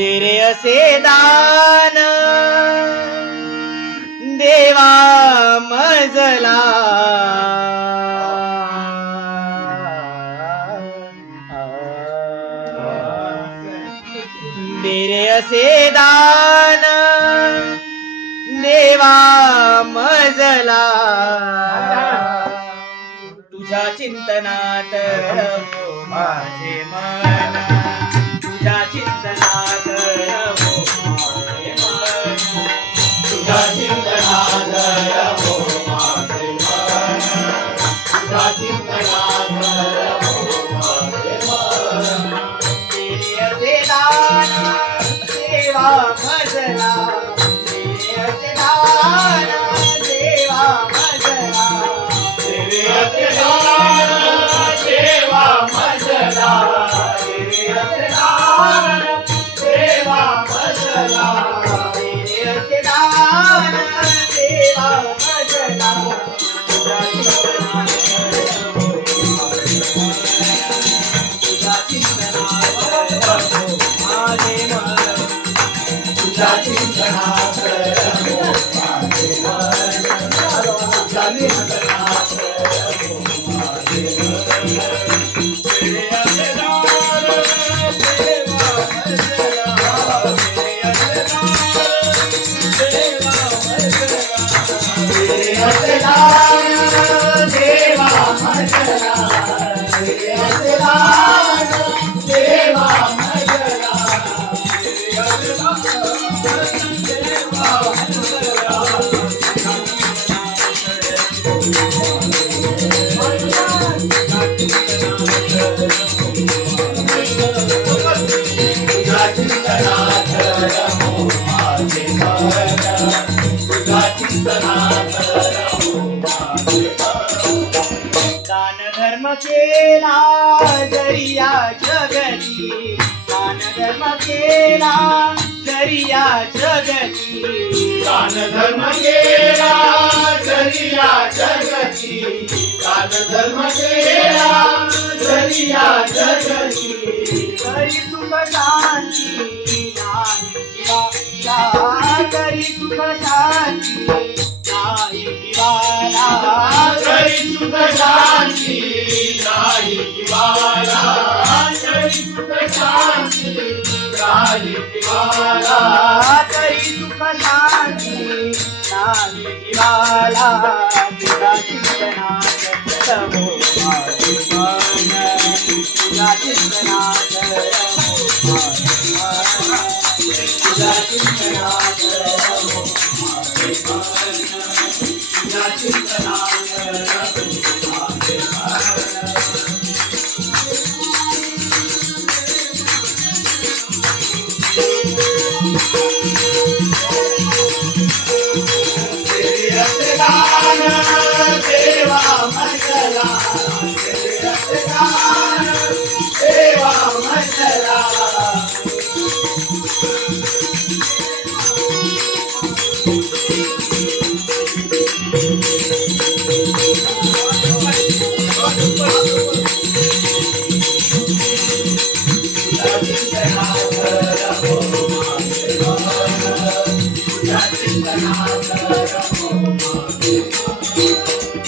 दे रे असे दान देवा मजला दे रे असे दान देवा मजला तुझ्या चिंतनात रमो माझे मन तुझ्या चिंतनात रमो माझे मन तुझ्या चिंतनात रमो माझे मन तुझ्या चिंतनात रमो माझे मन तेरे असे दान देवा मजला तेरे असे दान देवा मजला तेरे असे दान देवा मजला तेरे असे दान देवा मजला तेरे असे दान देवा मजला तुझ्या चिंतनात रमो माझे मन तुझ्या चिंतनात रमो माझे मन तुझ्या चिंतनात रमो माझे मन तेरे असे दान देवा मजला तेरे असे दान देवा मजला तेरे असे दान देवा मजला तेरे असे दान देवा मजला तेरे असे दान देवा तुझ्या चिंतनात रमो माझे मन तुझ्या चिंतनात रमो माझे मन दान धर्म केला जरिया जगती दान धर्म केला जरिया जगती दान धर्म केला जरिया जगती दान धर्म केला जरिया जगती तरी सुख शांती नाही जीवाला तरी सुख शांती नाही जीवाला तरी सुख शांती नाही जीवाला तरी सुख शांती नाही जीवाला तरी सुख शांती नाही जीवाला तुझ्या चिंतनात रमो माझे मन तुझ्या चिंतनात रमो माझे मन तुझ्या चिंतनात रमो माझे मन तुझ्या चिंतनात रमो माझे मन तेरे असे दान देवा मजला तेरे असे दान देवा मजला तुझ्या चिंतनात रमो माझे मन